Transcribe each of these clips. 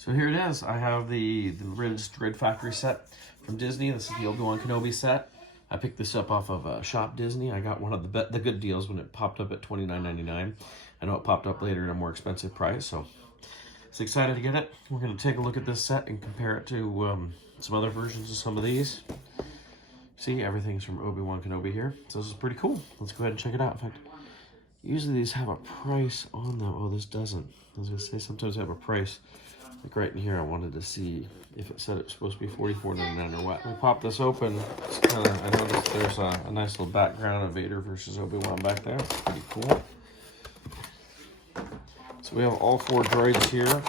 So here it is. I have the Droid Factory set from Disney. This is the Obi-Wan Kenobi set. I picked this up off of Shop Disney. I got one of the good deals when it popped up at $29.99. I know it popped up later at a more expensive price, so I was excited to get it. We're going to take a look at this set and compare it to some other versions of some of these. See, everything's from Obi-Wan Kenobi here. So this is pretty cool. Let's go ahead and check it out. In fact, usually these have a price on them. Oh, this doesn't. I was going to say sometimes they have a price. Like right in here, I wanted to see if it said it was supposed to be $44.99 or what. We pop this open. It's kind of, I noticed there's a nice little background of Vader versus Obi-Wan back there. It's pretty cool. So we have all 4 droids here.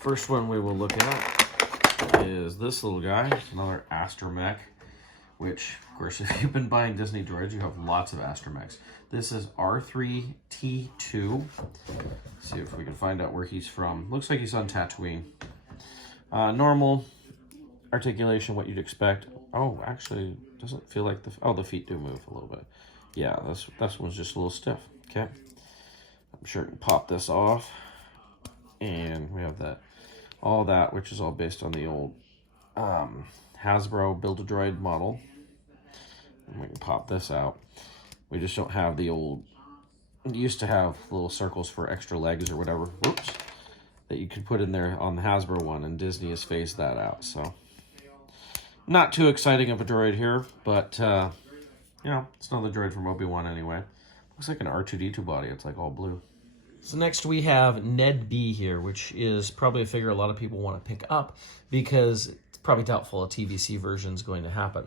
First one we will look at is this little guy. It's another astromech, which, of course, if you've been buying Disney droids, you have lots of astromechs. This is R3-T2. See if we can find out where he's from. Looks like he's on Tatooine. Normal articulation, what you'd expect. Oh, actually, doesn't feel like the feet do move a little bit. Yeah, this one's just a little stiff. Okay, I'm sure I can pop this off, and we have all that, which is all based on the old Hasbro Build-A-Droid model. And we can pop this out. We just don't have the old, it used to have little circles for extra legs or whatever, whoops, that you could put in there on the Hasbro one, and Disney has phased that out. So, not too exciting of a droid here, but, you know, it's another droid from Obi-Wan anyway. Looks like an R2-D2 body. It's like all blue. So next we have NED-B here, which is probably a figure a lot of people want to pick up because it's probably doubtful a TVC version is going to happen.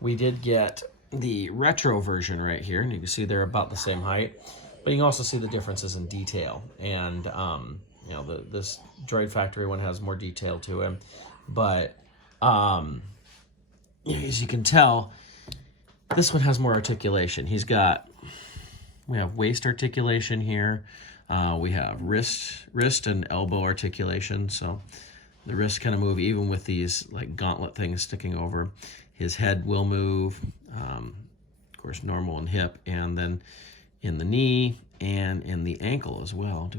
We did get the retro version right here, and you can see they're about the same height, but you can also see the differences in detail. And you know, this Droid Factory one has more detail to him, but as you can tell, this one has more articulation. We have waist articulation here. We have wrist and elbow articulation, so the wrists kind of move even with these like gauntlet things sticking over. His head will move, of course, normal and hip, and then in the knee and in the ankle as well.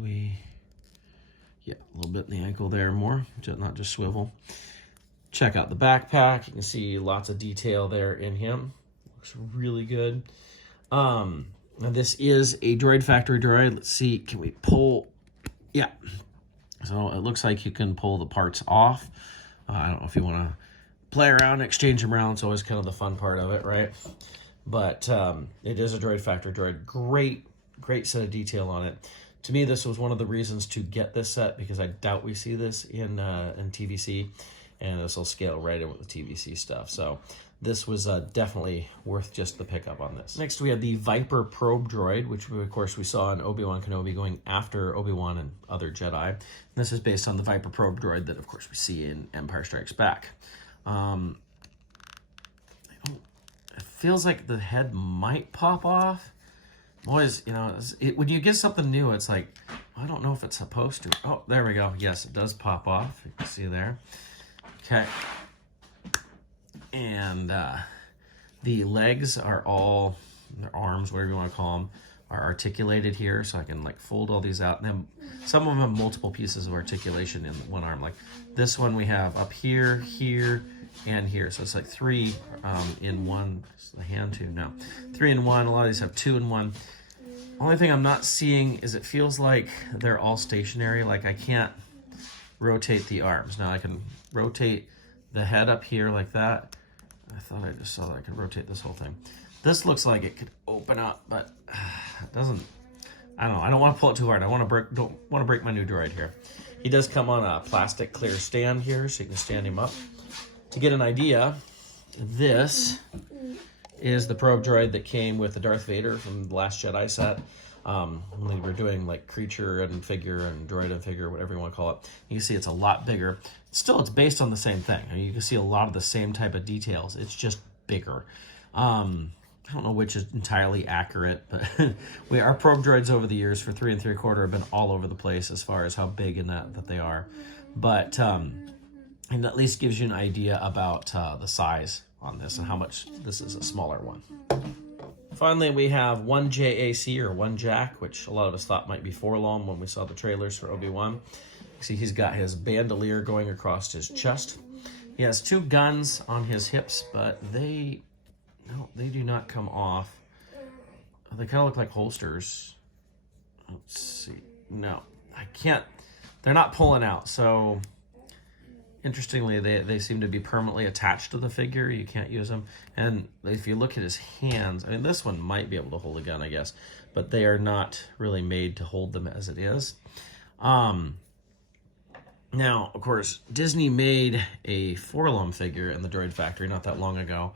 Yeah, a little bit in the ankle there more, not just swivel. Check out the backpack. You can see lots of detail there in him. Looks really good. Now this is a Droid Factory droid. Let's see, can we pull? Yeah. So it looks like you can pull the parts off. I don't know if you want to play around, exchange them around. It's always kind of the fun part of it, right? But it is a Droid Factory droid. Great set of detail on it. To me, this was one of the reasons to get this set because I doubt we see this in TVC, and this will scale right in with the TVC stuff. So this was definitely worth just the pickup on this. Next, we have the Viper probe droid, which of course we saw in Obi-Wan Kenobi going after Obi-Wan and other Jedi. This is based on the Viper probe droid that, of course, we see in Empire Strikes Back. It feels like the head might pop off. Boys, you know, when you get something new, it's like, I don't know if it's supposed to. Oh, there we go. Yes, it does pop off. You can see there. Okay. And the legs are all, their arms, whatever you want to call them, are articulated here. So I can like fold all these out. And then some of them have multiple pieces of articulation in one arm. Like this one we have up here, here, and here. So it's like 3 in one. Is the hand too? No. 3 in 1. A lot of these have 2 in 1. Only thing I'm not seeing is it feels like they're all stationary. Like I can't rotate the arms. Now I can rotate the head up here like that. I thought I just saw that I could rotate this whole thing. This looks like it could open up, but it doesn't. I don't know. I don't want to pull it too hard. I don't want to break my new droid here. He does come on a plastic clear stand here, so you can stand him up. To get an idea, this is the probe droid that came with the Darth Vader from the Last Jedi set. When they were doing like creature and figure and droid and figure, whatever you want to call it. You can see it's a lot bigger. Still, it's based on the same thing. I mean, you can see a lot of the same type of details. It's just bigger. I don't know which is entirely accurate, but our probe droids over the years for 3 3/4 have been all over the place as far as how big and that they are. But and at least gives you an idea about the size on this and how much this is a smaller one. finally, we have one JAC or one JAC, which a lot of us thought might be Forlom when we saw the trailers for Obi-Wan. See, he's got his bandolier going across his chest. He has 2 guns on his hips, but they do not come off. They kind of look like holsters. Let's see. No, I can't. They're not pulling out. So, interestingly, they seem to be permanently attached to the figure. You can't use them. And if you look at his hands, I mean, this one might be able to hold a gun, I guess, but they are not really made to hold them as it is. Now, of course, Disney made a Forlom figure in the Droid factory not that long ago.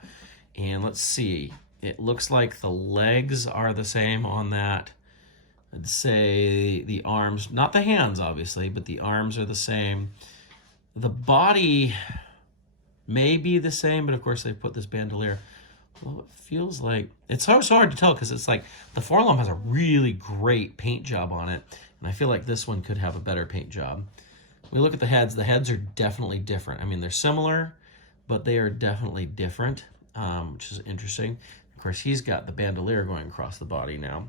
And let's see. It looks like the legs are the same on that. I'd say the arms, not the hands, obviously, but the arms are the same. The body may be the same, but of course they put this bandolier. Well, it feels like... It's so hard to tell because it's like the Forlom has a really great paint job on it. And I feel like this one could have a better paint job. We look at the heads are definitely different. I mean, they're similar, but they are definitely different, which is interesting. Of course, he's got the bandolier going across the body now.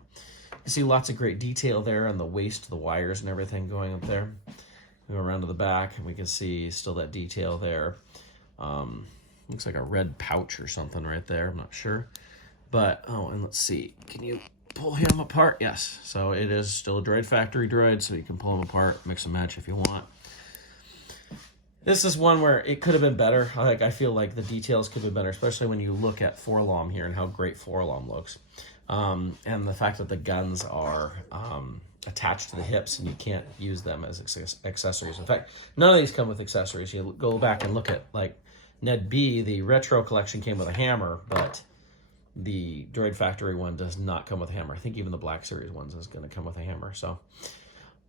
You see lots of great detail there on the waist, the wires and everything going up there. We go around to the back, and we can see still that detail there. Looks like a red pouch or something right there. I'm not sure. But, oh, and let's see. Can you pull him apart? Yes. So it is still a Droid Factory droid, so you can pull him apart, mix and match if you want. This is one where it could have been better. I feel like the details could have been better, especially when you look at Forlom here and how great Forlom looks. And the fact that the guns are attached to the hips and you can't use them as accessories. In fact, none of these come with accessories. You go back and look at like NED-B, the retro collection came with a hammer, but the Droid Factory one does not come with a hammer. I think even the Black Series ones is going to come with a hammer. So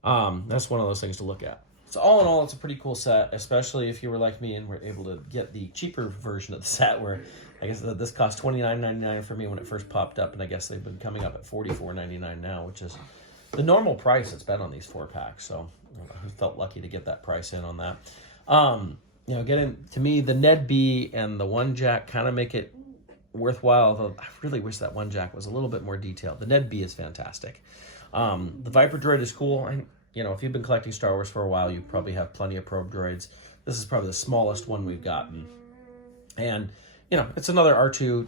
that's one of those things to look at. So all in all, it's a pretty cool set, especially if you were like me and were able to get the cheaper version of the set, where I guess this cost $29.99 for me when it first popped up, and I guess they've been coming up at $44.99 now, which is the normal price it's been on these 4-packs. So I felt lucky to get that price in on that. You know, getting to me, the NED-B and the one JAC kind of make it worthwhile, although I really wish that one JAC was a little bit more detailed. The NED-B is fantastic. The Viper droid is cool. You know, if you've been collecting Star Wars for a while, you probably have plenty of probe droids. This is probably the smallest one we've gotten. And, you know, it's another R2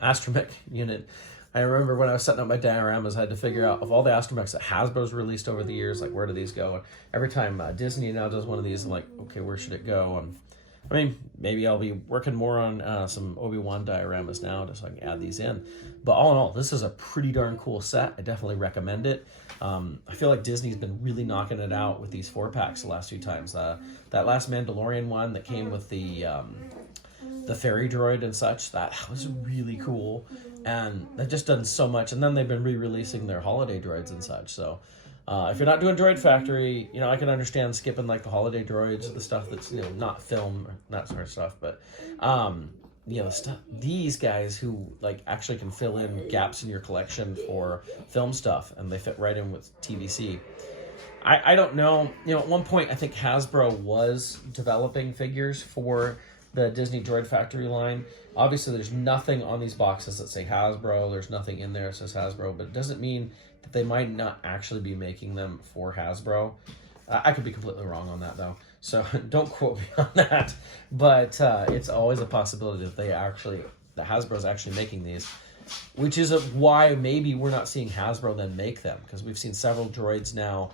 astromech unit. I remember when I was setting up my dioramas, I had to figure out, of all the astromechs that Hasbro's released over the years, like, where do these go? And every time Disney now does one of these, I'm like, okay, where should it go? And I mean, maybe I'll be working more on some Obi-Wan dioramas now, just so I can add these in. But all in all, this is a pretty darn cool set. I definitely recommend it. I feel like Disney's been really knocking it out with these 4-packs the last few times. That last Mandalorian one that came with the fairy droid and such, that was really cool. And they've just done so much. And then they've been re-releasing their holiday droids and such. So if you're not doing Droid Factory, you know, I can understand skipping like the holiday droids, the stuff that's, you know, not film, or that sort of stuff. But, you know, these guys who like actually can fill in gaps in your collection for film stuff, and they fit right in with TVC. I don't know. You know, at one point, I think Hasbro was developing figures for the Disney Droid Factory line. Obviously, there's nothing on these boxes that say Hasbro. There's nothing in there that says Hasbro, but it doesn't mean that they might not actually be making them for Hasbro. I could be completely wrong on that, though, so don't quote me on that. But it's always a possibility that that Hasbro's actually making these, which is why maybe we're not seeing Hasbro then make them, because we've seen several droids now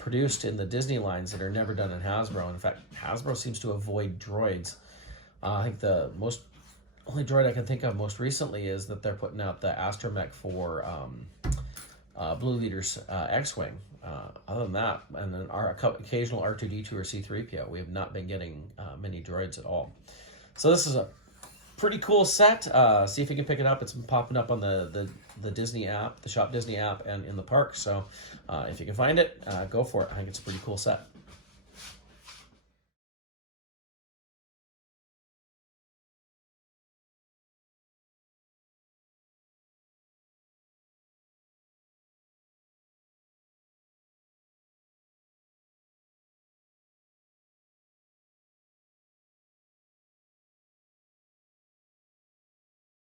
produced in the Disney lines that are never done in Hasbro. In fact, Hasbro seems to avoid droids. I think the only droid I can think of most recently is that they're putting out the astromech for Blue Leader's X-Wing. Other than that, and then our occasional R3-D2 or C-3PO, we have not been getting many droids at all. So this is a pretty cool set. See if you can pick it up. It's been popping up on the Disney app, the Shop Disney app, and in the park. So if you can find it, go for it. I think it's a pretty cool set.